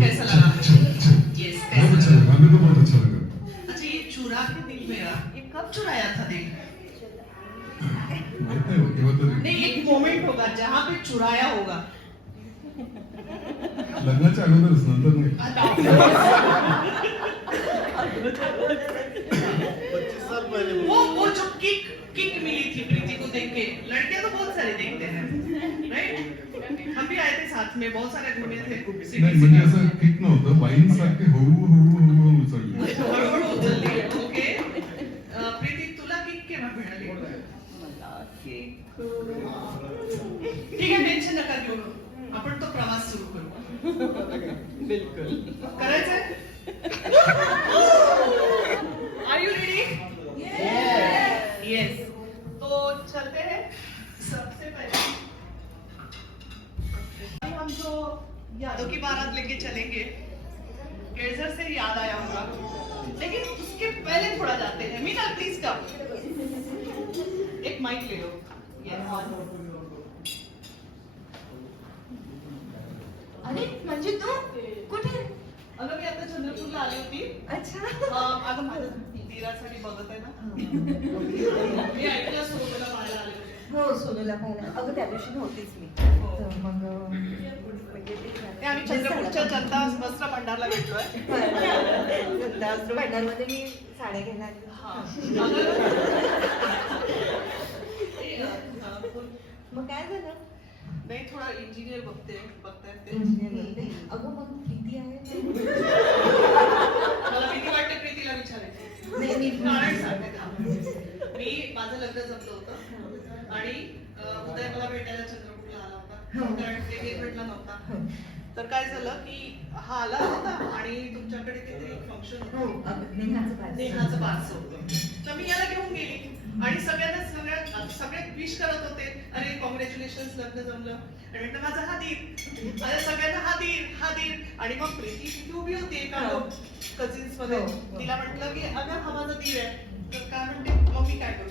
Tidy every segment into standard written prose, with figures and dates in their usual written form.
कैसा लगा? यस, बहुत अच्छा कैसा लगा, लगा? हमें तो बहुत अच्छा लगा। अच्छा, ये चुरा के दिल मेरा, ये कब चुराया था दिल? माहित नाही होत, तेव्हा तर नहीं, एक मोमेंट होगा जहाँ पे चुराया होगा. लग्नाच्या अगोदरच, नंतर नाही. वो जो किक मिली थी प्रीति को देख के, लड़कियां तो बहुत सारे देखते हैं, राइट? हम भी आए थे साथ में, बहुत सारे घूमे थे. नाही म्हणजे असं किक नव्हतं, बाईंसारखे हळू हळू हळू हळू चालले. हळूहळू उचलली. ओके. प्रीती, तुला किक केव्हा मिळाली? ठीक आहे, टेन्शन नका घेऊ, आपण तो प्रवास सुरू करू. बिलकुल करायचंय. Are you ready? यस. तो चलते हैं. सबसे पहले हम जो यादों की बारात लेके चलेंगे, केळझर से याद आया होगा, लेकिन उसके पहले थोड़ा जाते हैं. Meena please come. एक माइक ले लो. अरे म्हणजे तू कुठे? अगं मी आता चंद्रपूरला आली होती. अच्छा. अगं माझ्या दीरासाठी बघत आहे ना. मी ऐकलं सोबतला पाहायला आले होते. हो, सोनूला पाहिलं. अगं त्या दिवशी नव्हतीच मी. हो. तर मग म्हणजे ते आम्ही चंद्रपूरच्या जनता वस्त्र भंडारला भेटलोय. भंडारमध्ये मी साड्या घेणार. हा. मग काय झालं? नाही, थोडा इंजिनियर बघतायत ते. अगं मग प्रीती आहे. मला भीती वाटते प्रीतीला विचारायची. नाही, मी कारण सांगते का, मी माझं लग्न जमलं होतं आणि उदय मला भेटायला चंद्रपूरला आला होता, कारण ते भेटला नव्हता. तर काय झालं की हा आला होता आणि तुमच्याकडे काहीतरी फंक्शन हो, होतं, नेहाचं बारसं होतं. तर मी याला घेऊन गेली आणि सगळे विश करत होते, अरे कॉंग्रॅच्युलेशन, लग्न जमलं. आणि म्हटलं माझा हा दीर, अरे सगळ्यांना हा दीर. आणि मग प्रीती तिथे उभी होती एका कझिन्स मध्ये. तिला म्हटलं की अगं हा माझा दीर आहे. तर काय म्हणते, मग मी काय करू?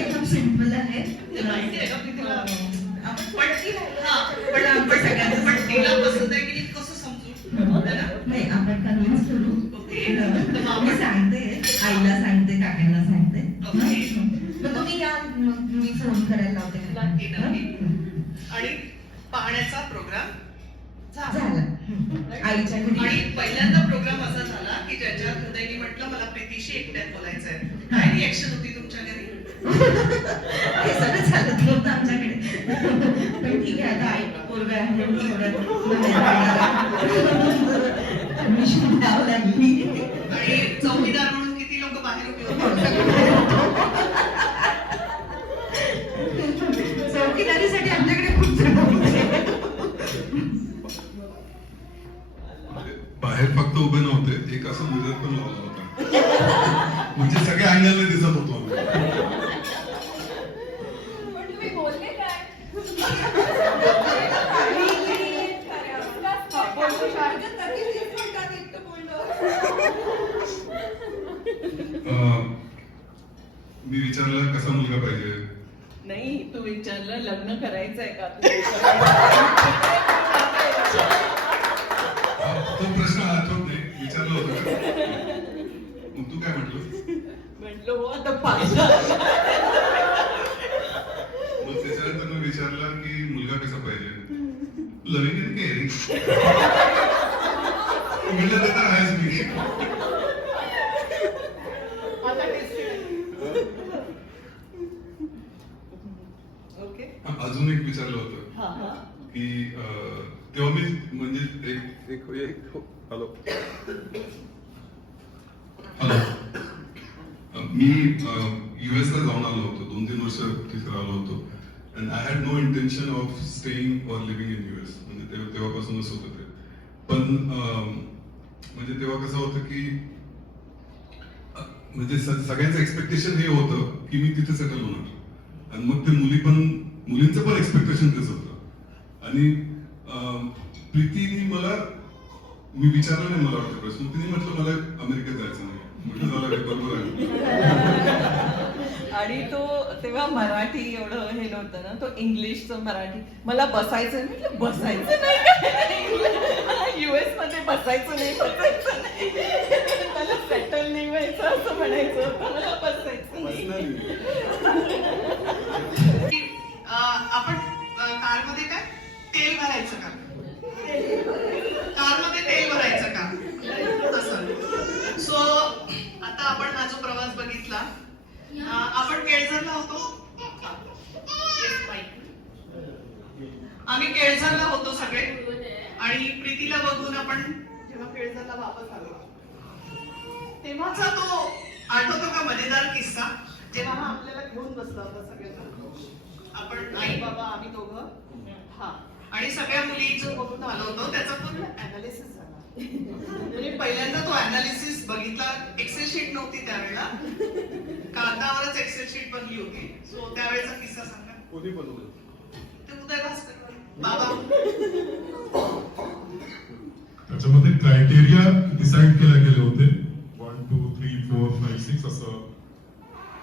एकदम सिंपल आहे. ते माहिती आहे का प्रीतीला? पण तिला पसंत आहे की नाही कसं समजू? नाही, आपण कन्व्हिन्स करू. ओके. मी सांगते, आईला सांगते, काकांना सांगते. ओके. मग तुम्ही या, मग मी फोन करायला लावते. नक्की. आणि पाहण्याचा प्रोग्राम झाला. आईच्या घरी. आणि पहिल्यांदा प्रोग्राम असा झाला की ज्याच्यात उदयनी म्हटलं मला प्रीतीशी एकट्यात बोलायचंय. काय रिएक्शन होती तुमच्या घरी? हे सगळं चालत नव्हतं आमच्याकडे. पण ठीक आहे, आता आई पोरगा आहे मी शिकावं लागली. आणि चौकीदार म्हणून किती लोक बाहेर उभे होते? चौकीदारीसाठी आमच्याकडे खूप जण होते. बाहेर फक्त उभे नव्हते, एक असं मिरर पण लावला होता, म्हणजे सगळ्या अँगलने दिसत होतो आम्ही. पण तुम्ही बोलले काय? मी विचारलं कसा मुलगा पाहिजे. नाही, तू विचारलं लग्न करायचंय का? तो प्रश्न आठवत नाही, विचारलं होतं का? मग तू काय म्हटलं? म्हटलं हो आता पाहिजे. मग त्याच्यानंतर मी विचारलं की मुलगा कसा पाहिजे, लव्हिंग इन केअरिंग. म्हटलं ते तर आहेच मी. आता ओके. अजून एक विचारलं होतं की तेव्हा मी म्हणजे एक हॅलो मी US ला जाऊन आलो होतो, 2-3 वर्ष तिथे राहिलो होतो. And I had no intention of staying or living in US. म्हणजे तेव्हापासूनच होतं ते. पण म्हणजे तेव्हा कसं होतं की म्हणजे सगळ्यांचं एक्सपेक्टेशन हे होतं की मी तिथे सेटल होणार. आणि मग ते मुलींचं पण एक्सपेक्टेशन तेच होतं. आणि प्रीतीने मला, मी विचारलं नाही मला वाटतं प्रश्न, तिने म्हटलं मला अमेरिकेत जायचं नाही. म्हटलं मला बरोबर आहे. आणि तो तेव्हा मराठी एवढं हे नव्हतं ना, तो इंग्लिशचं मराठी. मला बसायचं नाही, म्हटलं बसायचं नाही काय US मध्ये बसायचं नाही, बसायचं नाही. मला सेटल नाही व्हायचं असं म्हणायचं होतं, मला बसायचं नाही. आपण कारमध्ये काय तेल भरायचं का? कारमध्ये तेल भरायचं का? तसं. सो आता आपण हा जो प्रवास बघितला, आपण केळझरला होतो. Yes, Mike. आम्ही केळझरला होतो सगळे आणि प्रीतीला बघून आपण जेव्हा केळझरला वापस आलो तेव्हाचा तो आठवतो का मजेदार किस्सा, जेव्हा हा आपल्याला घेऊन बसला होता सगळ्यांना. आपण आई बाबा आम्ही दोघं, हा, आणि सगळ्या मुली जो बघून आलो होतो त्याचा पूर्ण अनालिसिस झाला. म्हणजे पहिल्यांदा तो अनालिसिस बघितला. एक्सेल शीट नव्हती त्यावेळेला, कागदावरच एक्सेल शीट बनली होती. सो त्यावेळेचा किस्सा सांगा. कोणी बनवलं? ते उदय भास्कर बाबा. त्याच्यामध्ये क्रायटेरिया डिसाइड केले गेले होते 1 2 3 4 5 6 असं,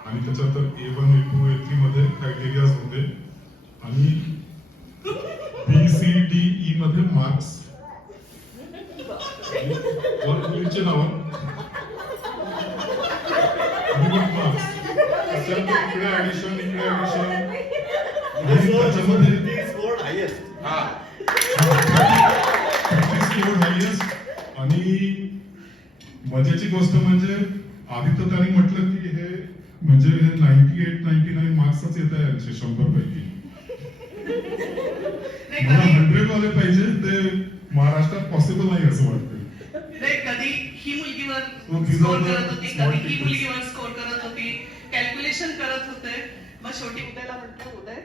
आणि त्याच्यात A1 A2 A3 मध्ये क्रायटेरियाज होते आणि B C D E मध्ये मार्क्स वर मुलींचे नाव मार्क्स त्याच्यात इकडे ऍडिशन इकडे ऍडिशन आणि त्याच्यामध्ये स्कोर्ड हायेस्ट. हायेस्ट. आणि मजेची गोष्ट म्हणजे आधी तर त्यांनी म्हटलं की हे म्हणजे 98-99 मार्क्सच येत आहे यांचे 100 पैकी. मला 100 वाले पाहिजे, ते महाराष्ट्रात पॉसिबल नाही असं वाटतं. कधी ही मुलगीवर तो तिचा स्कोर करत होती, small कधी ही difference. मुलगीवर स्कोर करत होती, कॅल्क्युलेशन करत होते. मग शेवटी उदयला म्हटलं, उदय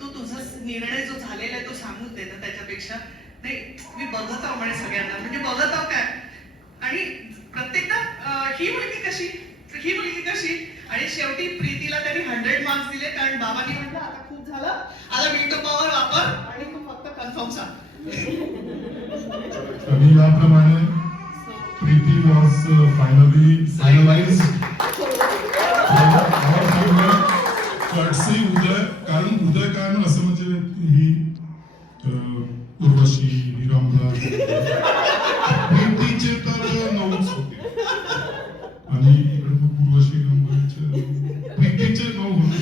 तू तुझा निर्णय जो झालेला आहे तो सांगून दे ना. त्याच्यापेक्षा नाही, मी बघत आहो म्हणे सगळ्यांना, म्हणजे बघत आहो काय, आणि प्रत्येकदा ही मुलगी कशी, ही मुलगी कशी, आणि शेवटी प्रीतीला त्यांनी 100 मार्क्स दिले. कारण बाबांनी म्हटलं आता खूप झालं, आता मिनिटो पॉवर वापर आणि तू फक्त कन्फर्म सांग. आणि याप्रमाणे प्रीती वॉज फायनली फायनलाइज. उदय, कारण उदय काय ना असं म्हणजे ही उर्वशी, ही रामदास, प्रीतीचे तर 9च होते आणि इकडे मग उर्वशी रामदासचे प्रीतीचे 9 होते.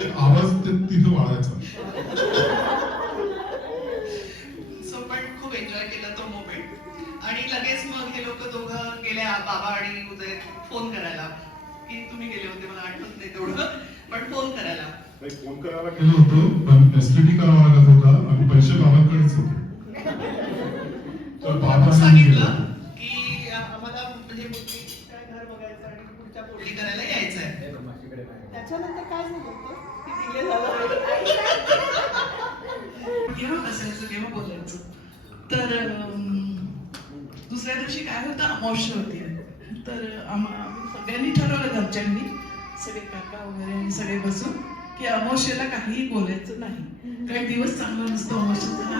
ते आवाज ते तिथे वाढायचा. सो पण खूप एन्जॉय केला तो मोमेंट. आणि लगेच मग हे लोक दोघं गेले, बाबा आणि उदय, फोन करायला की तुम्ही गेले होते, मला आठवत नाही तेवढं, पण फोन करायला. फोन करायला गेलो होतो, पण एसटीडी करावा लागत होता आणि पैसे बाबांकडेच होते. तर बाबा सांगितलं की आम्हाला म्हणजे मुलगी काय घर बघायचं आणि पुढच्या पोळी करायला यायचंय. त्याच्यानंतर काय झालं होतं की डिले झाला. केव्हा बसायचं, केव्हा बोलायचं. तर दुसऱ्या दिवशी काय होतं, अमावस्या होती. तर आम्ही सगळ्यांनी ठरवलं, घरच्यांनी सगळे काका वगैरे आणि सगळे बसून, की अमावस्येला काहीही बोलायचं नाही. काही दिवस चांगला नसतो अमावस्येचा,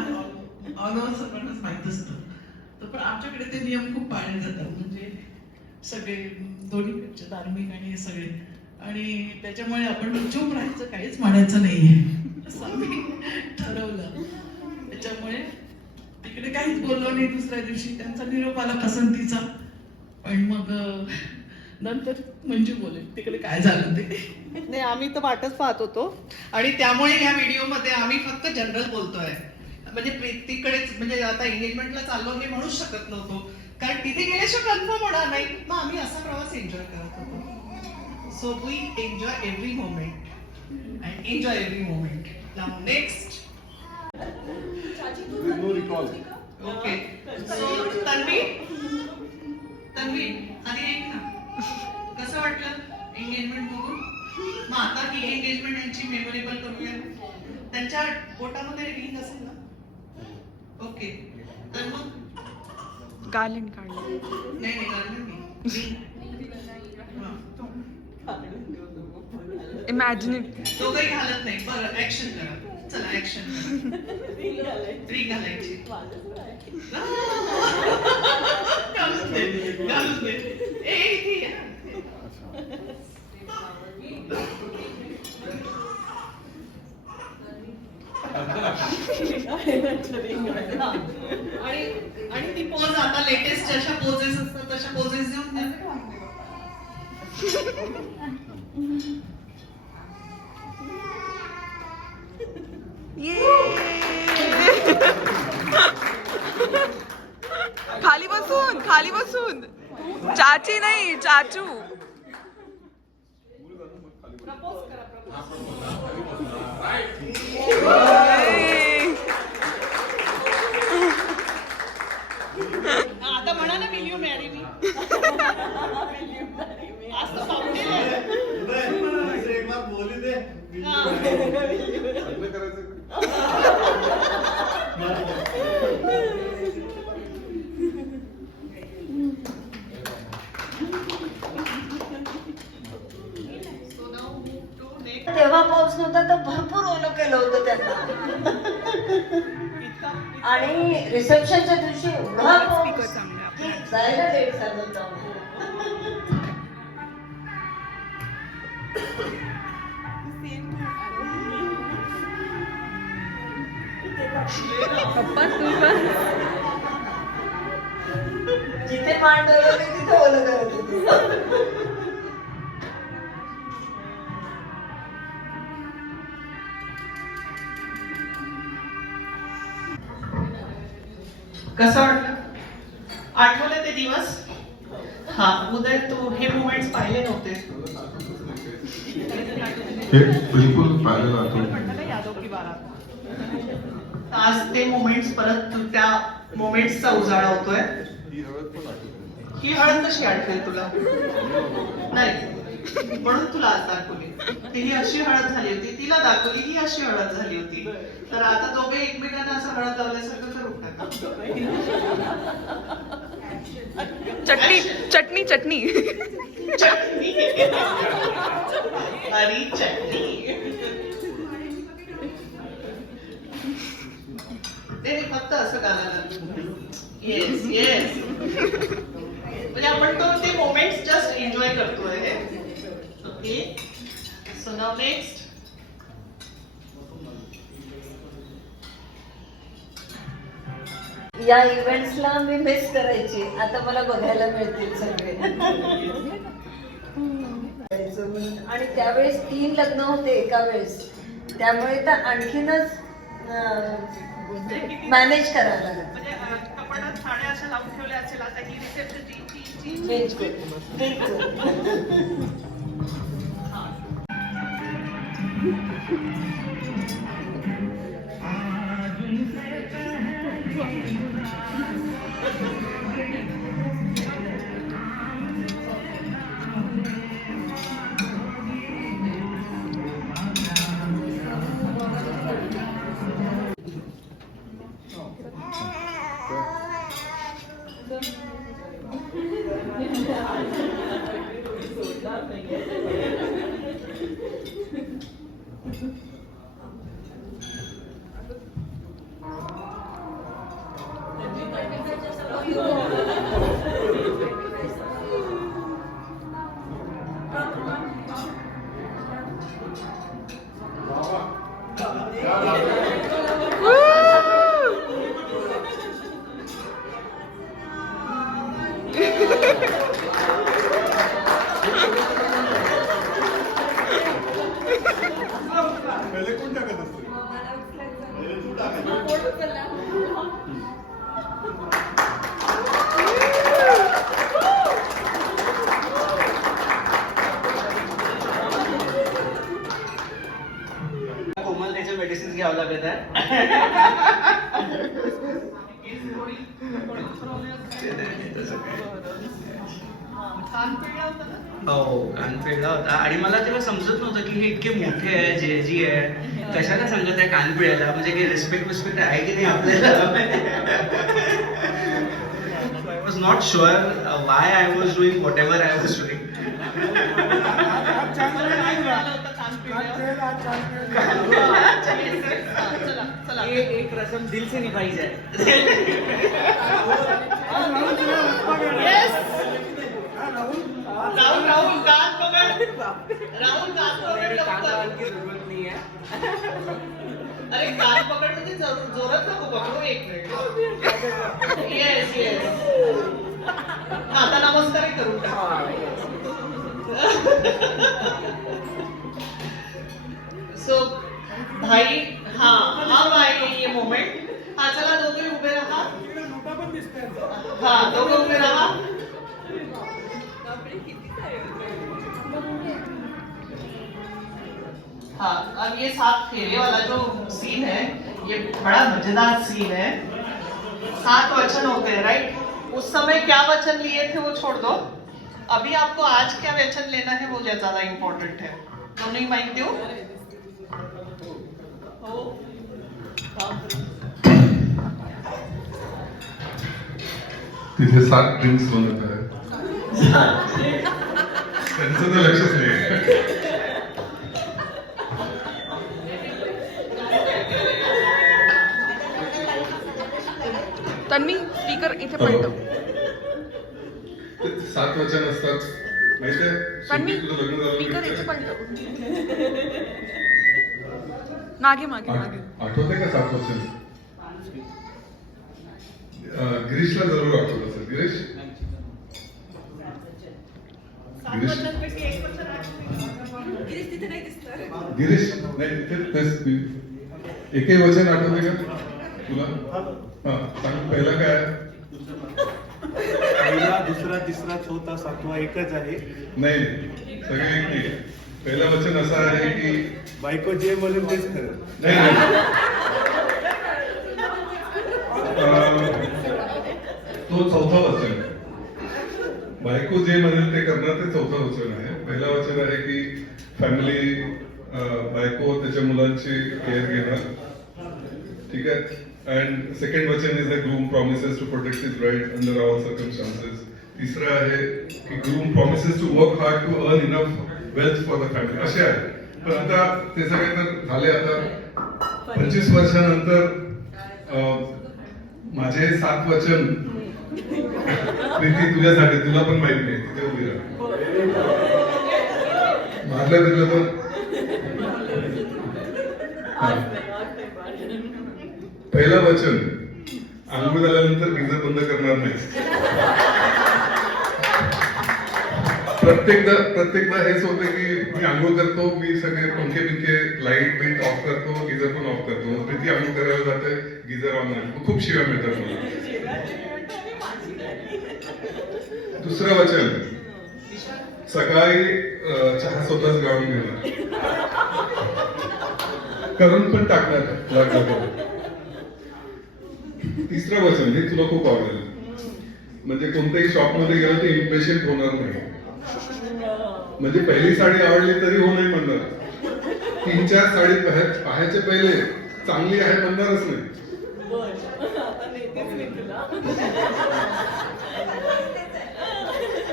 ऑल सगळ्यांनाच माहीत असतं. तर पण आमच्याकडे ते नियम खूप पाळले जातात, म्हणजे सगळे दोन्हीकडचे धार्मिक आणि हे सगळे, आणि त्याच्यामुळे आपण चूप राहायचं, काहीच म्हणायचं नाहीये असं आम्ही ठरवलं. त्याच्यामुळे तिकडे काहीच बोललो नाही. दुसऱ्या दिवशी त्यांचा निरोप आला पसंतीचा, पण मग नंतर म्हणजे बोलेल तिकडे काय झालं ते नाही. आम्ही तर वाटच पाहत होतो, आणि त्यामुळे या व्हिडिओमध्ये आम्ही फक्त जनरल बोलतोय. म्हणजे प्रीतीकडेच, म्हणजे आता एंगेजमेंटला चाललो हे म्हणूच शकत नव्हतो, कारण तिथे गेल्याशिवाय कन्फर्म होणार नाही. मग आम्ही असा प्रवास एन्जॉय करत होतो. So we enjoy every moment and enjoy every moment. Now next. No recall. Okay, so Tanvi, Tanvi आधी ऐक ना, कसं वाटलं एंगेजमेंट बघून? मग आता ही एंगेजमेंट यांची मेमोरेबल करूया. त्यांच्या बोटामध्ये रिंग असेल ना? ओके, तर मग गार्लंड काढलं. नाही नाही garland नाही. इमॅजिन दोघंही घालत नाही. बरं, ऍक्शन करा. चला ऍक्शन करा. रिंग घालायची. घालून दे, घालून दे. ए, इथे ये. आणि आणि ती पोज आता लेटेस्ट जशा पोजेस असतात तशा पोजेस देऊन खाली बसून, खाली बसून. चाची नाही, चाचू. प्रपोज करा आता म्हणा ना विल यू मॅरी मी आज तर पाहुणे तेव्हा पाऊस नव्हता तर भरपूर ओलं केलं होतं त्यांना. आणि रिसेप्शनच्या दिवशी एवढा पाऊस की जायला लेट झालं होतं. जिथे मांडवलं होते तिथे ओलं करत होते. कसं वाटलं आठवले ते दिवस हा उदय तू हे मोमेंट्स पाहिले नव्हते हे बिलकुल पाहिलेलं आठवण. आज ते मोमेंट्स परत त्या मोमेंट्सचा उजाळा होतोय. ही हळद कशी आठवेल तुला नाही म्हणून तुला आज दाखवली. ती ही अशी हळद झाली होती तिला दाखवली ही अशी हळद झाली होती. तर आता दोघे एकमेकांना असं हळद लावल्यासारखं करू नका. चटणी चटणी चटणी चटणी हरी चटणी नाही फक्त असं गाणं येस येस म्हणजे आपण तो ते मोमेंट्स जस्ट एन्जॉय करतोय. ओके सो नाउ नेक्स्ट या इव्हेंट्सला मी मिस करायची. आता मला बघायला मिळतील सगळे. आणि त्यावेळेस 3 लग्न होते एका वेळेस त्यामुळे तर आणखीनच मॅनेज करायला लागलं. म्हणजे आपण साड्या अशा लावून ठेवल्या असेल आता ही रिसेप्शन चेंज करू. कोमलतेचे मेडिसिन घ्यावं लागत आहे. हो कान पिळला होता आणि मला तेव्हा समजत नव्हतं की हे इतके मोठे आहे जे आहे कशाला सांगत आहे कान पिळायला. म्हणजे काही रिस्पेक्ट आहे की नाही आपल्याला. I was not sure Y I was doing what ever I was doing. एक रसम दिल से निभाई जाए. राहुल कान पकड़ राहुल कान पकड लवकर. जरूरत नाही आहे. अरे कान पकड म्हणजे जोरात नको पकडू. एक मिनिट. Yes yes. आता नमस्कारही करू टाक. सो भाई हा भाई ये मोमेंट. हा चला दोघे उभे राहा. हा दोघे उभे राहा. हाँ अब ये सात फेरे वाला जो सीन है ये बड़ा मजेदार सीन है. 7 वचन होते हैं राइट. उस समय क्या वचन लिए थे वो छोड़ दो. अभी आपको आज क्या वचन लेना है वो ज्यादा इम्पोर्टेंट है. दोनों माइक दो. तिथे 7 ड्रिंक्स बनत आहे. त्यांचं तर लक्षच नाही. तन्वी स्पीकर इथे पडतो. 7 वचन असतात माहितीये. तन्वी तुझं लग्न स्पीकर इथे झालं पडतो. मागे मागे मागे. आठवते का 7 वचन. गिरीशला जरूर आठवत असेल. गिरीश 7 वचनपैकी एक वचन आठवते. गिरीश नाही तिथे एकही वचन आठवते का तुला. हा सांग पहिला काय आहे? पहिला दुसरा तिसरा चौथा सातवा एकच आहे. नाही सगळे एक नाही. पहिलं वचन असं आहे की बायको जे म्हणून तेच खरं. नाही तो चौथा वचन. बायको जे म्हणेल ते करणार ते चौथा वचन आहे. पहिला वचन आहे की फॅमिली बायको त्याच्या मुलांची केअर घेणार. ठीक आहे. अँड सेकंड वचन is the groom promises to protect his right under all circumstances. तिसरं आहे की groom promises to work hard to earn enough wealth for the family. असे आहे. पण आता ते सगळे तर झाले. आता 25 वर्षानंतर माझे 7 वचन प्रीती तुझ्यासाठी. तुला पण माहिती नाही. तिथे उभी राहा. मारलं तिथलं तर पहिलं वचन आंघोळ झाल्यानंतर गिझर बंद करणार नाही. प्रत्येकदा हेच होतं की मी आंघोळ करतो. मी सगळे पंखे बिंखे लाईट बीट ऑफ करतो. गिझर पण ऑफ करतो. प्रीती आंघोळ करायला जाते. गिझर ऑन आहे. खूप शिव्या मिळतात मला. दुसरं वचन सकाळी चहा स्वतःच गाळून घेणार. करून पण टाकणार लागलं. तिसरं वचन हे तुला खूप आवडेल. म्हणजे कोणत्याही शॉप मध्ये गेलं तर इम्पेशंट होणार नाही. म्हणजे पहिली साडी आवडली तरी हो नाही म्हणणार. 3-4 साडी पाहायचे पहिले चांगली आहे म्हणणारच नाही.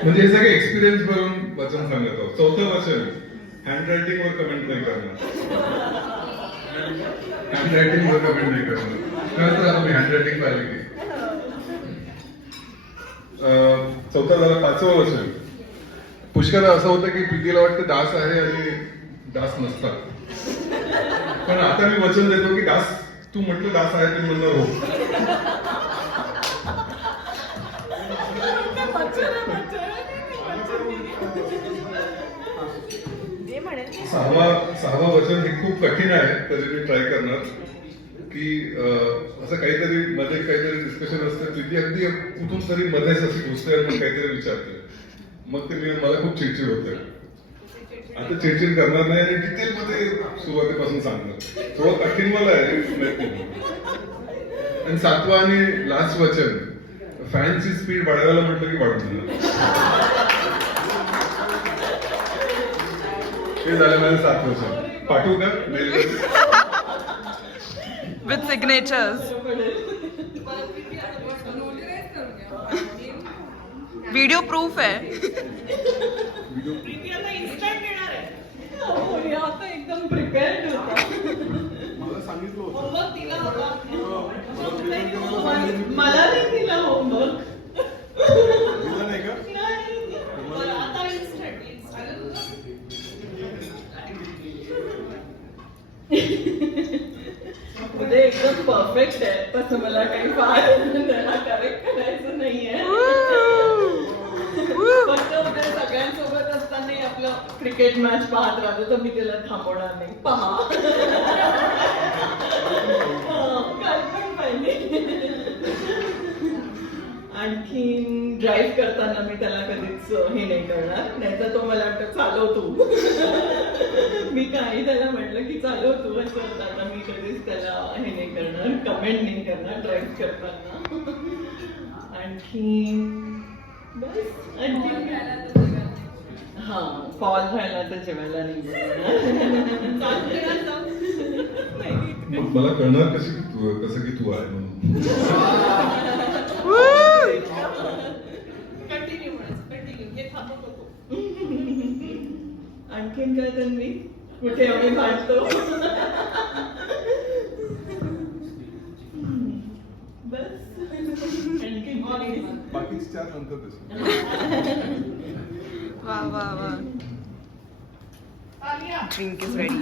म्हणजे हे सगळे एक्सपिरियन्स करून वचन सांगत आहोत. चौथं वचन हँडरायटिंग वर कमेंट नाही करणार. हँडरायटिंग वर कमेंट नाही करणार. कळतं तुम्ही हँडरायटिंग पाहिली की. चौथा झाला. 5वं वचन पुष्कळ असं होतं की प्रीतीला वाटतं डास आहे आणि डास नसतात. पण आता मी वचन देतो की डास तू म्हटलं डास आहे ते म्हणणार हो. सहावा वचन हे खूप कठीण आहे. तरी मी ट्राय करणार की असं काहीतरी मध्ये काहीतरी डिस्कशन असतं. प्रीती अगदी कुठून तरी मध्येच अशी घुसते आणि काहीतरी विचारते. मग ते मला खूप चिडचिड होते. आता चिडचिड करणार नाही आणि डिटेल मध्ये सुरुवातीपासून सांगणार. थोडं कठीण मला आहे. आणि 7वं आणि लास्ट वचन फॅनची स्पीड वाढवायला म्हटलं की वाढून जाणार. हे झालं माझं 7 वचन. पाठवू का mail? With signatures. Video proof आहे. प्रीती आता इन्स्टंट येणार आहे. आता एकदम प्रिपेअर्ड होता. मला सांगितलं होतं. होमवर्क दिला होता. मला नाही दिला होमवर्क. दिलं नाही का? आता इन्स्टंट म्हणजे एकदम परफेक्ट आहे, तसं मला काही फार त्याला करेक्ट करायचं नाहीये. फक्त उद्या सगळ्यांसोबत असताना आपलं क्रिकेट मॅच पाहत राहतो तर मी त्याला थांबवणार नाही. पहा काय पण पाहिजे. आणखीन ड्राईव्ह करताना मी त्याला कधीच हे नाही करणार, नाहीतर तो मला वाटतं चालवतो. मी काही त्याला म्हटलं की चालवतो असं, आता मी कधीच त्याला हे नाही करणार, कमेंट नाही करणार ड्राईव्ह करताना. आणखीन बस. आणखीन हा फॉल राहिला तर जेवायला नाही बोलणार. मग मला कळणार कसं की तू आहे म्हणून. कंटिन्यू कंटिन्यू, हे थांबू नको. आणखीन काय तन्वी, कुठे आम्ही भांडतो. बस. आणखीन बाकी 4 नंतर तसं. वा वा वा. आलिया. Drink is ready.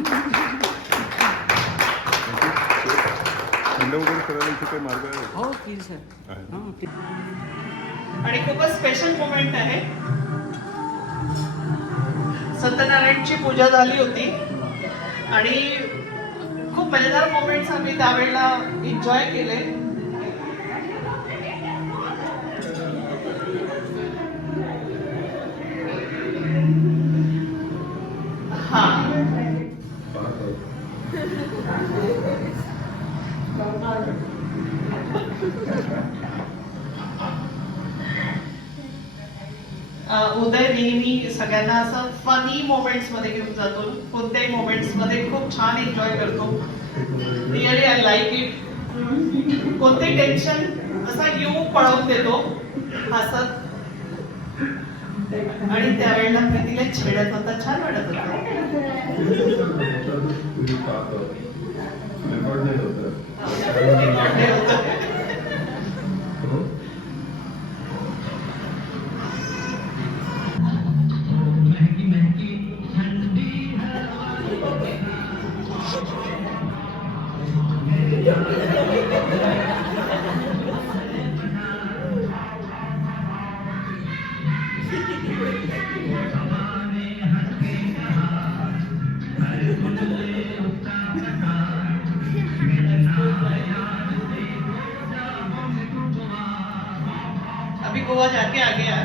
थंड वगैरे करायला इथे काही मार्ग आहे? हो प्लीज सर. आणि खूपच स्पेशल मोमेंट आहे. सत्यनारायणची पूजा झाली होती आणि खूप मजेदार मोमेंट्स आम्ही त्यावेळेला एन्जॉय केले. हा उदय नेहमी सगळ्यांना असं फनी मोमेंट्स मध्ये घेऊन जातो. कोणत्याही मोमेंट्स मध्ये खूप छान एन्जॉय करतो. Really I like it. कोणते टेन्शन असं येऊ पळवून देतो हसत. आणि त्यावेळेला प्रीतीला छेडत होता, छान वाटत होतं. अभी गोवा जाके आ गया.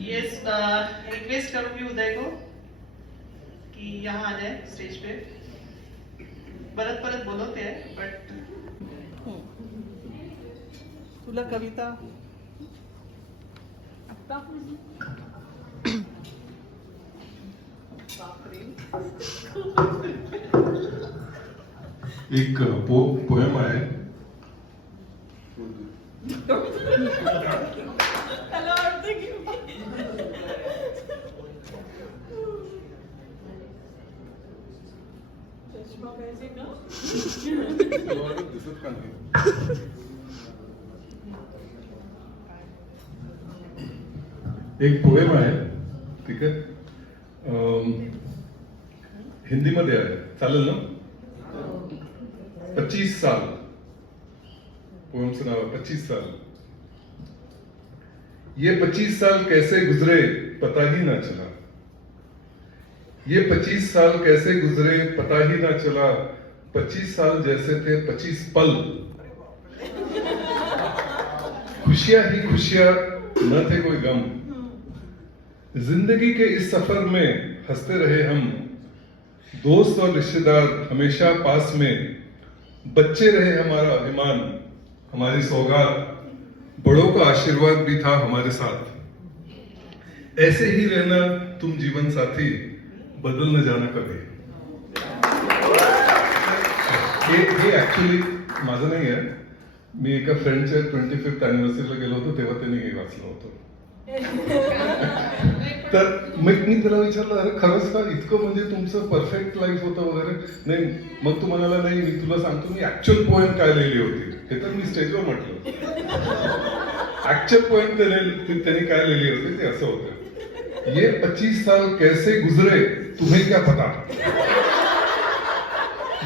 यस, रिक्वेस्ट करूंगी उदय को कि यहाँ आ जाए स्टेज पे. परत परत बोलवते आहे बट तुला कविता एक पोएम आहे. त्याला वाटतं की चष्मा पाहिजे का? दिसत का नाही? एक पोएम आहे, ठीक आहे. हिंदीमध्ये आहे, चालेल ना? 25 साल. पोएमचं नाव आहे 25 साल. ये 25 साल कैसे गुजरे पता ही ना चला. ये 25 साल कैसे गुजरे पता ही ना चला. 25 साल जैसे थे 25 पल. खुशियां ही खुशियां, न थे कोई गम. जिंदगी के इस सफर में हंसते रहे हम. दोस्त और रिश्तेदार हमेशा पास में. बच्चे रहे हमारा अभिमान, हमारी सौगात. बड़ों का आशीर्वाद भी था हमारे साथ. ऐसे ही रहना तुम जीवन साथी, बदल न जाना कभी. हे ऍक्च्युअली माझं नाही आहे. मी एका फ्रेंडच्या 25th अॅनिव्हर्सरीला गेलो होतो तेव्हा त्यांनी हे वाचलं होतं. तर मी त्याला विचारलं, अरे खरंच का, इतकं म्हणजे तुमचं परफेक्ट लाईफ होतं वगैरे? नाही. मग तू म्हणाला, नाही मी तुला सांगतो मी ऍक्च्युअल पोएम काय लिहिली होती. हे तर मी स्टेजवर म्हटलं. ऍक्च्युअल पोएम त्यांनी काय लिहिली होती ते असं होतं, ये 25 साल कैसे गुजरे तुम्हें क्या पता,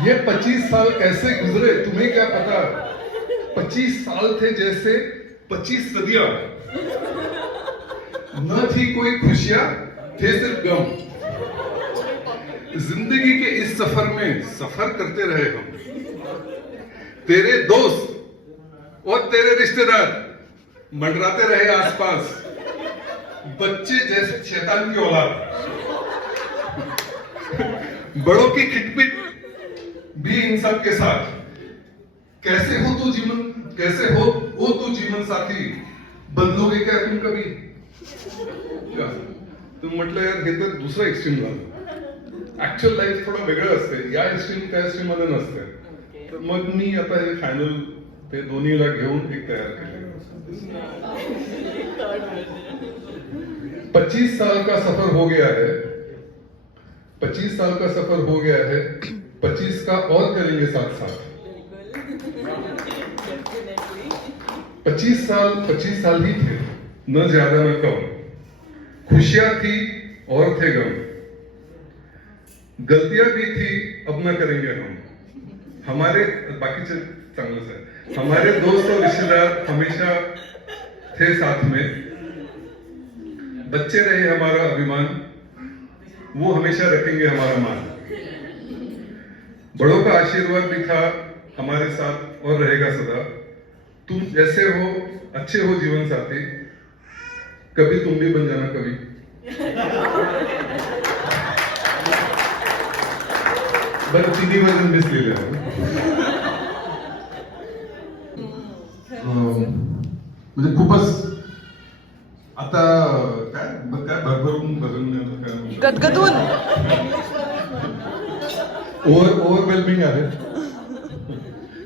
ये 25 साल कैसे गुजरे तुम्हें क्या पता, 25 साल थे जैसे 25 सदियां, न थी कोई खुशियां, थे सिर्फ गम, जिंदगी के इस सफर में सफर करते रहे हम, तेरे दोस्त और तेरे रिश्तेदार मंडराते रहे आसपास, बच्चे जैसे शैतान की औलाद, बड़ों की खिटपिट भी इन सब के साथ, कैसे हो तू जीवन, कैसे हो तू जीवन साथी, बदलोगे क्या तुम कभी का? तर म्हटलं यार हे तर दुसरं एक्स्ट्रीम झालं. ऍक्च्युअल लाईफ थोडं वेगळं असते, या एक्स्ट्रीम त्या एक्स्ट्रीम मध्ये नसते. तर मग मी आता हे फायनल ते दोन्हीला घेऊन एक तयार केले. 25 साल का सफर हो गया है, 25 साल का सफर हो गया है, 25 का और करेंगे साथ साथ. 25 साल ही थे, न ज्यादा न कम, खुशियां थी और थे गम, गलतियां भी थी अब न करेंगे हम, हमारे बाकीचे चांगलंच आहे, हमारे दोस्त और रिश्तेदार हमेशा थे साथ में, बच्चे रहे हमारा अभिमान, वो हमेशा रखेंगे हमारा मान, बड़ों का आशीर्वाद भी था हमारे साथ और रहेगा सदा, तुम जैसे हो अच्छे हो जीवन साथी, कभी तुम भी बन जाना कभी. बरं तिन्ही वर्जन मिस लिहिले म्हणजे खूपच आता काय भरभरून बदलून गदगदून ओव्हरवेल्मिंग आहे.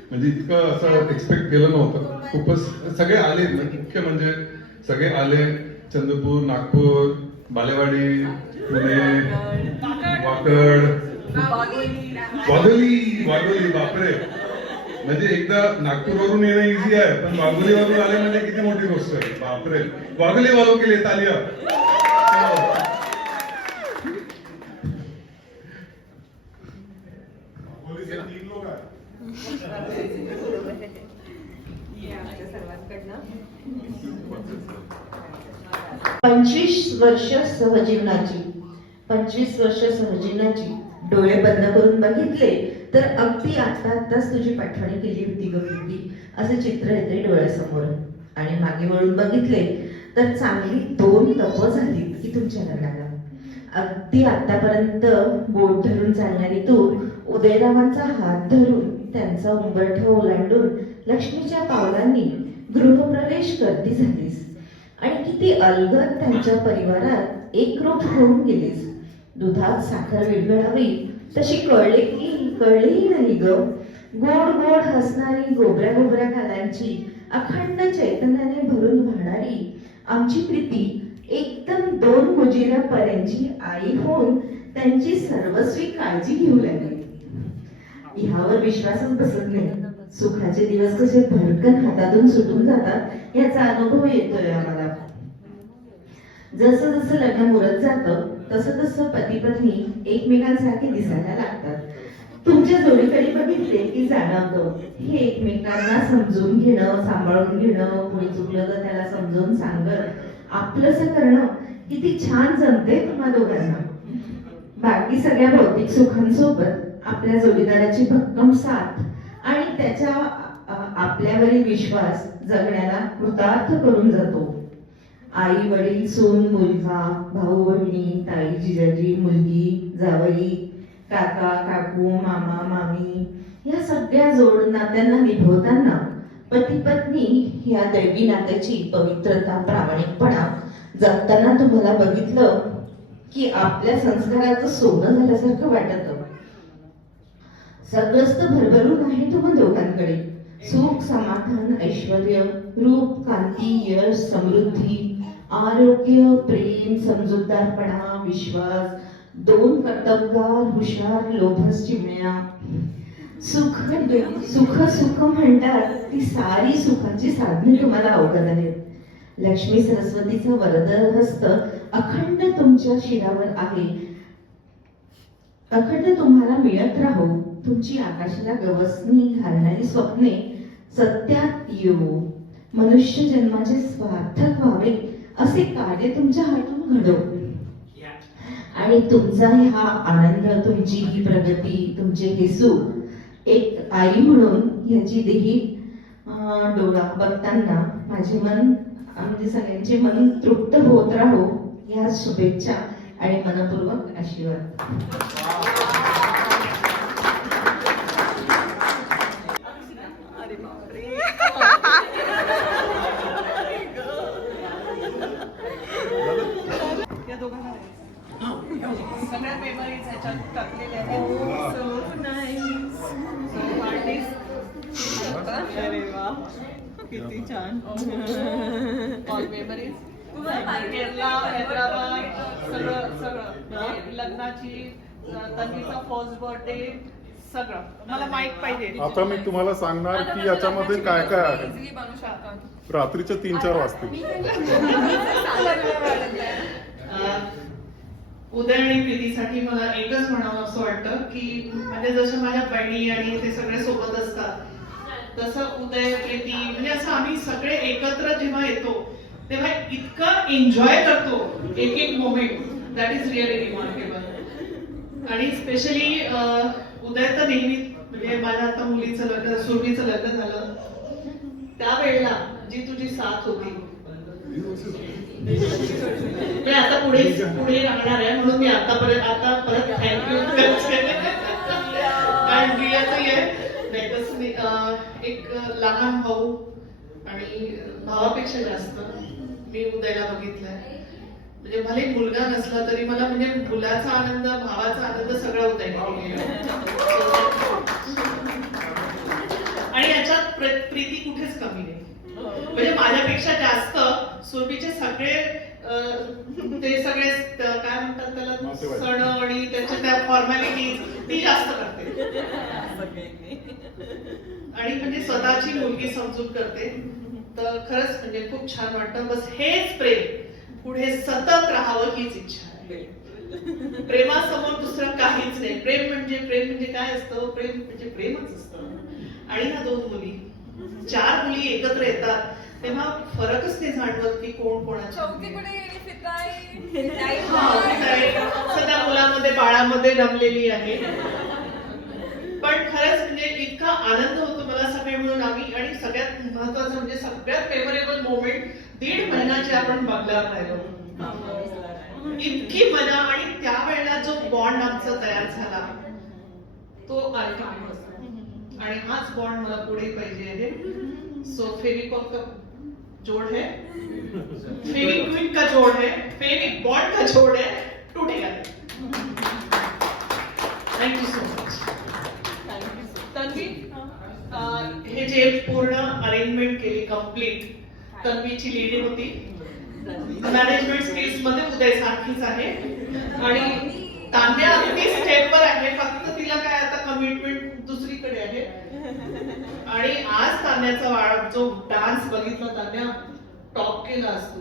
म्हणजे इतकं असं एक्सपेक्ट केलं नव्हतं. खूपच सगळे आले, मुख्य म्हणजे सगळे आले, चंद्रपूर, नागपूर, बालेवाडी, पुणे, वाकड, वाघोली, बापरे. म्हणजे एकदा नागपूरवरून येणं इझी आहे, पण वाघोलीवरून आले म्हणजे किती मोठी गोष्ट आहे. बापरे, वाघोली वालों के लिए तालियां. पंचवीस वर्ष सहजीवनाची डोळे बंद करून बघितले तर अगदी आताच तुझी पाठवणी केली होती गवती असे चित्र येते डोळ्यासमोर. आणि मागे वळून बघितले तर चांगली 2 तप झाली की तुमच्या लग्नाला. अगदी आतापर्यंत बोट धरून चालणारी तू उदयरावांचा हात धरून त्यांचा उंबरठा ओलांडून लक्ष्मीच्या पावलांनी गृहप्रवेश करती झालीस आणि किती अलगद त्यांच्या परिवारात एकरूप होऊन गेलीस. दुधात साखर विरघळावी तशी कळलेही नाही ग. गोड गोड हसणारी गोबऱ्या गालांची अखंड चैतन्याने भरून वाहणारी आमची प्रीती एकदम 2 मुजिरा पर्यंतची आई होऊन त्यांची सर्वस्वी काळजी घेऊ लागली. ह्यावर विश्वासच बसत नाही. सुखाचे दिवस कसे भरकन हातातून सुटून जातात याचा अनुभव येतोय आम्हाला. जसं जसं लग्न मुरत जातं तसं तसं पती पत्नी एकमेकांसारखे दिसायला लागतात. तुमच्या जोडीकडे बघितले की जाणवतं हे एकमेकांना समजून घेणं, सांभाळून घेणं, कोणी चुकलं तर त्याला समजून सांगत आपलंसं करणं किती छान जमते तुम्हा दोघांना. बाकी सगळ्या भौतिक सुखांसोबत आपल्या जोडीदाराची भक्कम साथ आणि त्याच्या आपल्यावरील विश्वास जगण्याला कृतार्थ करून जातो. आई वडील, सून, मुलगा, भाऊ बहिणी, ताई जिजाजी, मुलगी, जावई, काका काकू, मामा मामी या सगळ्या जोड नात्यांना निभवताना पती पत्नी या दैवी नात्याची पवित्रता, प्रामाणिकपणा जगताना तुम्हाला बघितलं की आपल्या संस्काराचं सोनं झाल्यासारखं वाटत. सगळंच तर भरभरून आहे तुम्हा दोघांकडे. सुख, समाधान, ऐश्वर्य, रूप, कांती, यश, समृद्धी, आरोग्य, प्रेम, समजूतदार समजूतदारपणा, विश्वास, 2 कर्तबगार हुशार लोभस चिमण्या. सुख सुख सुख म्हणतात ती सारी सुखाची साधने तुम्हाला अवगत आहेत. लक्ष्मी सरस्वतीचं वरदहस्त अखंड तुमच्या शिरावर आहे. अखंड तुम्हाला मिळत राहो. तुमची आकाशाला गवसणी घालणारी स्वप्ने सत्यात येऊ. मनुष्य जन्माचे सार्थक व्हावे असे कार्य तुमच्या हातून घडो. आणि तुमचा हा आनंद, तुमची ही प्रगती, तुमचे हे सुख एक आई म्हणून ह्याची देही डोळा बघताना माझे मन, आमचे सगळ्यांचे मन तृप्त होत राहो ह्या शुभेच्छा आणि मनपूर्वक आशीर्वाद. अरे बापरे. या दोघांना द्यायचं. सगळ्या मेमरीज ह्याच्यात टाकलेल्या आहेत. So nice. So artist, अरे वा, किती छान. all memories. केरला, हैदराबाद, सगळं सगळं. लग्नाची, तन्वीचा फर्स्ट बर्थडे, सगळं. मला माईक पाहिजे. आता मी तुम्हाला सांगणार की याच्यामध्ये काय काय आहे. Easily बनवू शकतात. रात्रीचे 3-4 वाजतील. उदय आणि प्रीतीसाठी मला एकच म्हणावं असं वाटतं की म्हणजे जसं माझ्या बहिणी आणि ते सगळे सोबत असतात तसं उदय, प्रीती म्हणजे असं आम्ही सगळे एकत्र जेव्हा येतो तेव्हा इतकं एन्जॉय करतो एक एक moment. That is really remarkable. आणि स्पेशली उदय तर नेहमी म्हणजे माझ्या आता मुलीचं लग्न, सुरभीचं लग्न झालं त्यावेळेला जी तुझी साथ होती मी आता पुढे राहणार आहे म्हणून मी आता परत थँक्यू कारण प्रियाचं नाही तसं एक लहान भाऊ आणि भावापेक्षा जास्त मी उदयला बघितलंय. म्हणजे भले मुलगा नसला तरी मला म्हणजे मुलाचा आनंद, भावाचा आनंद सगळा उदयने दिलेला. आणि याच्यात प्रीती कुठेच कमी नाही. म्हणजे माझ्यापेक्षा जास्त सुरभीचे सगळे ते सगळे काय म्हणतात त्याला सण आणि त्याच्या त्या फॉर्मॅलिटीज ती जास्त करते. आणि म्हणजे स्वतःची मुलगी समजून करते. तर खरंच म्हणजे खूप छान वाटतं. बस हेच प्रेम पुढे सतत राहावं हीच इच्छा आहे. प्रेमासमोर दुसरं काहीच नाही. प्रेम म्हणजे काय असतं? प्रेम म्हणजे प्रेमच असतं. आणि ह्या 2 मुली, 4 मुली एकत्र येतात तेव्हा फरकच नाही जाणवत की कोण कोणाच्या. सध्या मुलामध्ये बाळामध्ये रमलेली आहे. पण खरंच म्हणजे इतका आनंद होतो मला सगळे मिळून आम्ही. आणि सगळ्यात महत्वाचं म्हणजे सगळ्यात मेमोरेबल मोमेंट 1.5 महिन्याचे आपण बंगल्यावर राहिलो. इतकी मजा. आणि त्यावेळेला जो बॉन्ड आमचा तयार झाला तो अल्टिमेट असतो. आणि हाच बॉन्ड मला पुढे पाहिजे आहे. सो फेविकॉल का जोड़ है, फेविक्विक का जोड़ है, फेविक बॉन्ड का जोड़ है, टूटेगा. Thank you so much. तन्वी हे जे पूर्ण अरेंजमेंट केली कम्प्लीट, तन्वीची लीडिंग होती. मॅनेजमेंट स्किल्स मध्ये उदय सारखीच आहे. आणि तान्या अगदी स्टेपवर आहे. फक्त तिला काय आता कमिटमेंट दुसरीकडे आहे. आणि आज तान्याचा जो डान्स बघितला, तान्या टॉप केला असतो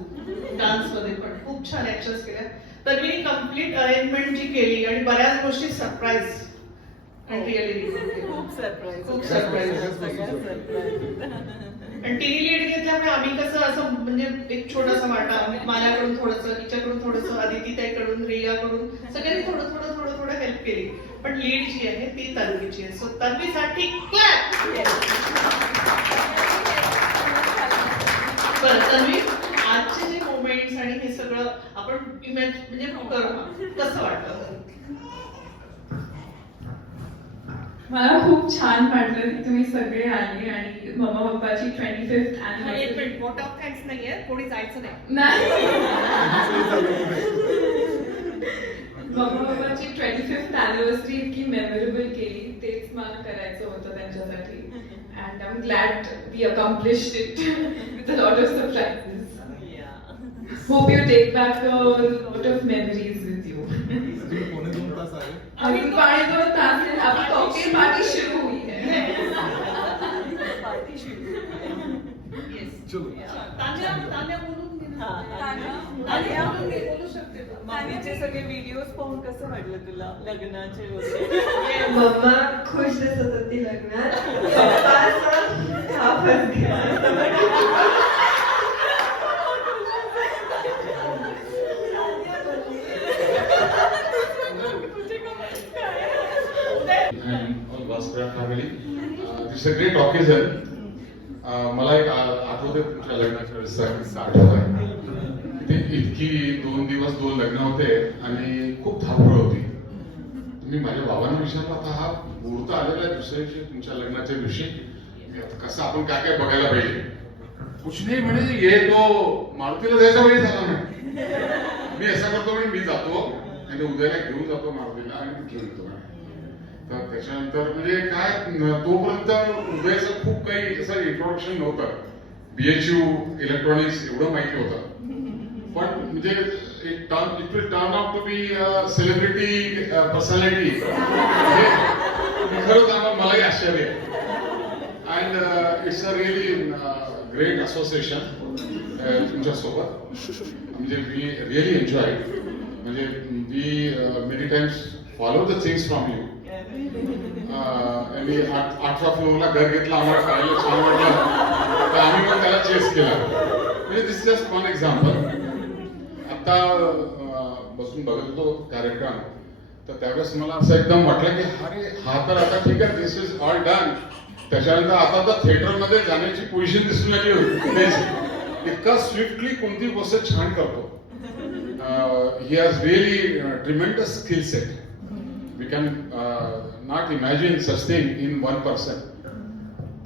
डान्स मध्ये पण खूप छान ऍक्शन्स केल्या. तर मी कम्प्लीट अरेंजमेंट जी केली आणि बऱ्याच गोष्टी सरप्राईज खूप सरप्राईज. आणि तिने लीड घेतल्यामुळे आम्ही कसं असं म्हणजे एक छोटासा वाटा माझ्याकडून थोडंसं, हिच्याकडून थोडंसं, आदिती ताईकडून, रियाकडून सगळ्यांनी थोडं हेल्प केली. पण लीड जी आहे ती तन्वीची आहे. सो तन्वीसाठी क्लॅप. बरं तन्वी, आजचे जे मोमेंट्स आणि हे सगळं आपण म्हणजे कसं वाटतं? मला खूप छान वाटलं की तुम्ही सगळे आले आणि मम्मा पप्पाची 25th अॅनिव्हर्सरी. मोठ ऑफ थँक्स नाहीये, कोणी जायचं नाही. मम्मा पप्पाची 25th अॅनिव्हर्सरी इतकी मेमोरेबल केली, तेच मला करायचं होतं त्यांच्यासाठी. And I am glad we accomplished it with a lot of surprises. hope you take back a lot of memories with you. अभी 2.5 तास है, अभी कॉकटेल पार्टी शुरू हुई है. तान्या बोलून घे ना. तान्या बोलून घे, बोलू शकते तू. तान्याचे सगळे व्हिडिओज पाहून कसं वाटलं तुला लग्नाचे वगैरे? मम्मा खुश दिसत होती लग्नात. पप्पा असं थापच घ्या. and all Basra family. It's a great occasion. मला एक आठवते तुमच्या लग्नाच्या वेळेस आठवत आहे. ते इतकी 2 दिवस 2 लग्न होते आणि खूप धावपळ होती. तुम्ही माझ्या बाबांना विचारला आता हा मुहूर्त आलेला आहे दुसऱ्या दिवशी तुमच्या लग्नाच्या दिवशी कसं आपण काय काय बघायला पाहिजे. कुछ नाही म्हणजे ये तो मारुतीला जायचा वेळ झाला नाही. मी असा करतो म्हणजे मी जातो आणि उद्याला घेऊन जातो मारुतीला आणि घेऊन येतो. तर त्याच्यानंतर म्हणजे काय तोपर्यंत उदयाचं खूप काही असं इंट्रोडक्शन नव्हतं. BHU इलेक्ट्रॉनिक्स एवढं माहिती होतं पण म्हणजे it will turn out to be celebrity personality खरंच मलाही आश्चर्य आहे. And it's a really great association तुमच्यासोबत. म्हणजे वी रिअली एन्जॉय. म्हणजे we many times follow the things from you. आणि 8व्या फ्लोअरला घर घेतलं आम्हाला पाहिलं छान वाटलं तर आम्ही पण त्याला चेस केला. म्हणजे दिस जस्ट वन एक्झाम्पल. आता बसून बघत होतो कार्यक्रम तर त्यावेळेस मला असं एकदम वाटलं की अरे हा तर आता ठीक आहे दिस इज ऑल डन. त्याच्यानंतर आता तर थिएटरमध्ये जाण्याची पोझिशन दिसून आली होती. इतका स्विफ्टली कोणती गोष्ट छान करतो. He has really tremendous skill set. We can not imagine such thing in one person.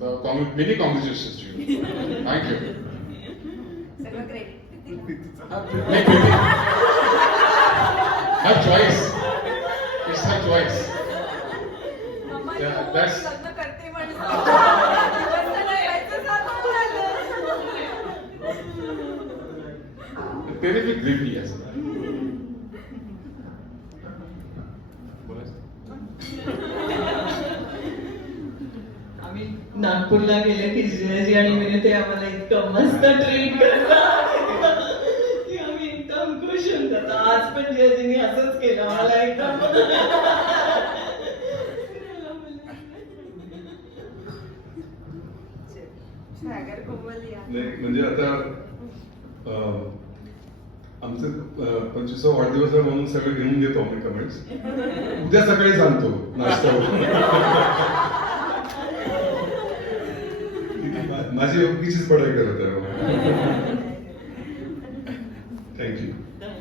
So, many congratulations to you. Thank you. Make it. Her choice. It's her choice. Yeah, that's. Terrific dream, yes. आम्ही नागपूरला गेले की जिजाजी आणि मी ते आम्हाला इतकं मस्त treat करतात की आम्ही एकदम खुश होऊन जातो. आज पण जिजाजींनी असंच केलं आम्हाला एकदम. नाही म्हणजे आता आमचे 25वा वाढदिवस आहे म्हणून सगळे घेऊन घेतो आम्ही कमेंट्स. उद्या सकाळी सांगतो नाश्ता. माझी योग्यचीच पढाई करत आहे. थँक्यू.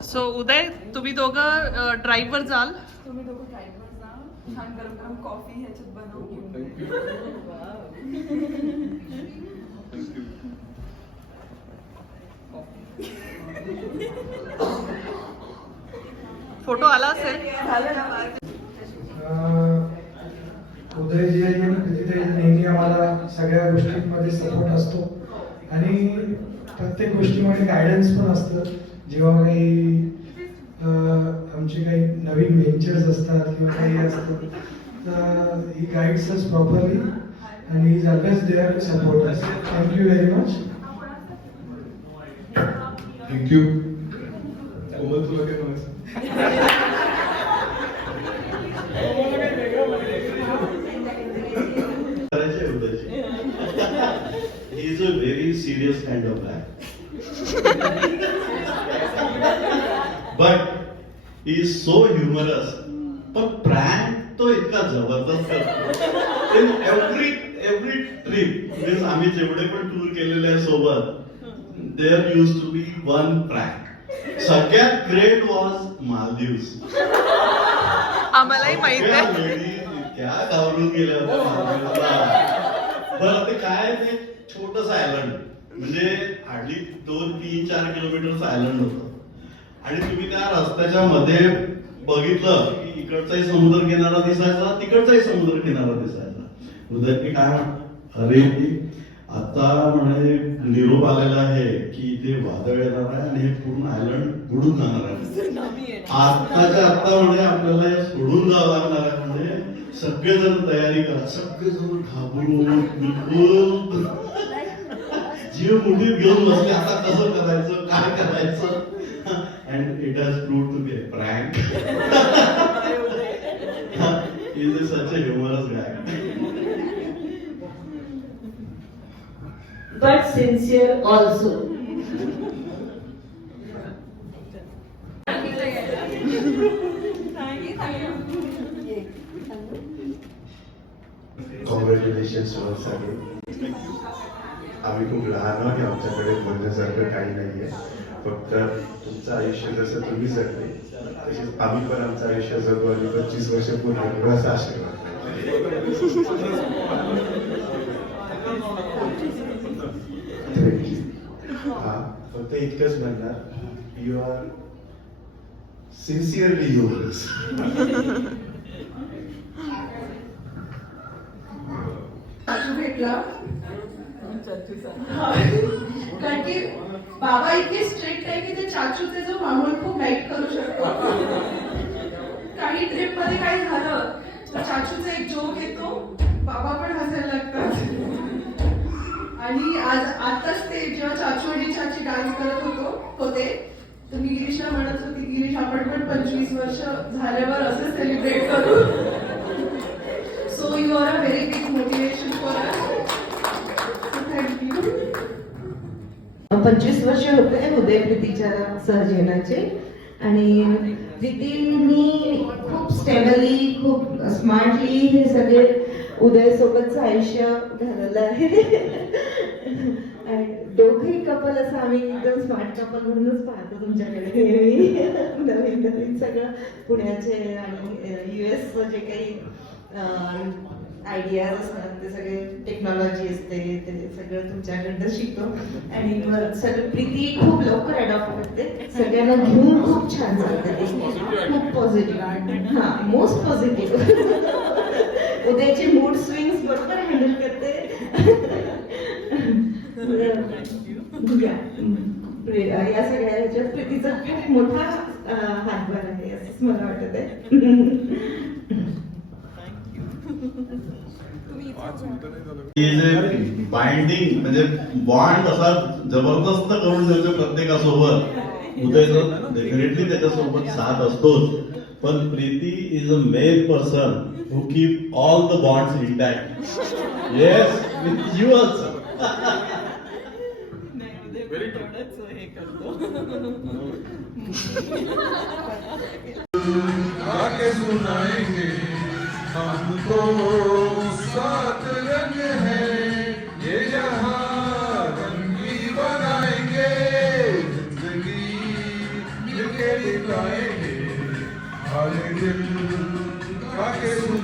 सो उदय तुम्ही दोघं ड्राईव्हवर जाल. तुम्ही दोघं ड्राईव्हर जा. छान गरम गरम कॉफी ह्याच्यात बनवून फोटो आला असेल. उदयजी आणि प्रीतीताई नेहमी आम्हाला सगळ्या गोष्टींमध्ये सपोर्ट असतो आणि प्रत्येक गोष्टीमध्ये गायडन्स पण असतं. जेव्हा काही आमचे काही नवीन व्हेंचर्स असतात किंवा काही असतं तर ही गाईड्स अस प्रॉपरली आणि he is always there to support us. Thank you very much. Thank you. Komal तुला काय म्हणायचं? He is a very serious kind of guy. But he is so humorous. पण prank तो इतका जबरदस्त करतो. In every trip, means आम्ही जेवढे पण टूर केलेले आहे सोबत, there used to be one prank. सगळ्यात ग्रेट वॉज मालदीव्स. आम्हालाही माहित आहे. इतक्या घाबरून गेल्या होत्या मालदीवला. बरं ते काय ते छोटस आयलंड म्हणजे हार्डली 2-3-4 किलोमीटरचं आयलंड होतं आणि तुम्ही त्या रस्त्याच्या मध्ये बघितलं की इकडचाही समुद्र किनारा दिसायचा तिकडचाही समुद्र किनारा दिसायचा. उदयने काय अरे आता म्हणे निरोप आलेला आहे की ते वादळ येणार आहे आणि हे पूर्ण आयलंड बुडून जाणार आहे. आत्ताच्या आता म्हणे आपल्याला हे सोडून जावं लागणार आहे. म्हणजे सगळेजण तयारी करा. सगळेजण घाबरून बिलकुल जीव मुठीत घेऊन बसले. आता कसं करायचं, काय करायचं. And it has proved to be a prank. He is such a humorous guy. but sincere also. Congratulations साठी. आम्ही खूप लहान आहोत आणि आमच्याकडे बोलण्यासारखं काही नाहीये. फक्त तुमचं आयुष्य जसं तुम्ही जगले तसेच आम्ही पण आमचं आयुष्य जगू आणि 25 वर्ष पूर्ण करू असा आशीर्वाद. हा फक्त इतकंच म्हणणार, यू आर सिन्सिअरली युअर्स. भेटला कारण की बाबा इतके स्ट्रिक्ट आहे की ते चाचूचे जो माहोल खूप लाईट करू शकतो. काही ट्रिप मध्ये काय झालं तर चाचूचा एक जोक येतो, बाबा पण हसायला लागतात. आणि आताच ते जेव्हा चाचू आणि चाची डान्स करत होते तर मी गिरीशला म्हणत होती, गिरीश आपण पण 25 वर्ष झाल्यावर असं सेलिब्रेट करू. So you are a very big motivation for us. Thank you. 25 वर्ष होते उदय प्रीतीच्या सहजीवनाचे आणि प्रीतींनी खूप स्टेबली, खूप स्मार्टली हे सगळे उदय सोबतचं आयुष्य घालवलं आहे. आणि दोघंही कपल असं आम्ही एकदम स्मार्ट कपल म्हणूनच पाहतो तुमच्याकडे नेहमी. नवीन नवीन सगळं पुण्याचे आणि US जे काही आयडियाज असतात ते सगळे टेक्नॉलॉजी असते ते सगळं तुमच्याकडनं शिकतो. आणि सगळं प्रीती खूप लवकर अडॉप्ट करते, सगळ्यांना घेऊन खूप छान चालते ते, खूप पॉझिटिव्ह. हा मोस्ट पॉझिटिव्ह. उद्याचे मूड स्विंग्स बरोबर हँडल करते. या सगळ्या ह्याच्यात प्रीतीचा खूप मोठा हातभार आहे असं मला वाटत आहे. बाइंडिंग म्हणजे बॉन्ड असा जबरदस्त करून देतो प्रत्येकासोबत. उदय तर डेफिनेटली त्याच्यासोबत साथ असतोच, पण Preeti is a main person who keep all the bonds intact. Yes, with you also. हे करतो. हमको सात रंग है ये जहां रंगी बनाएंगे, जिंदगी मिलके बिताएंगे, हाले दिल आके सुन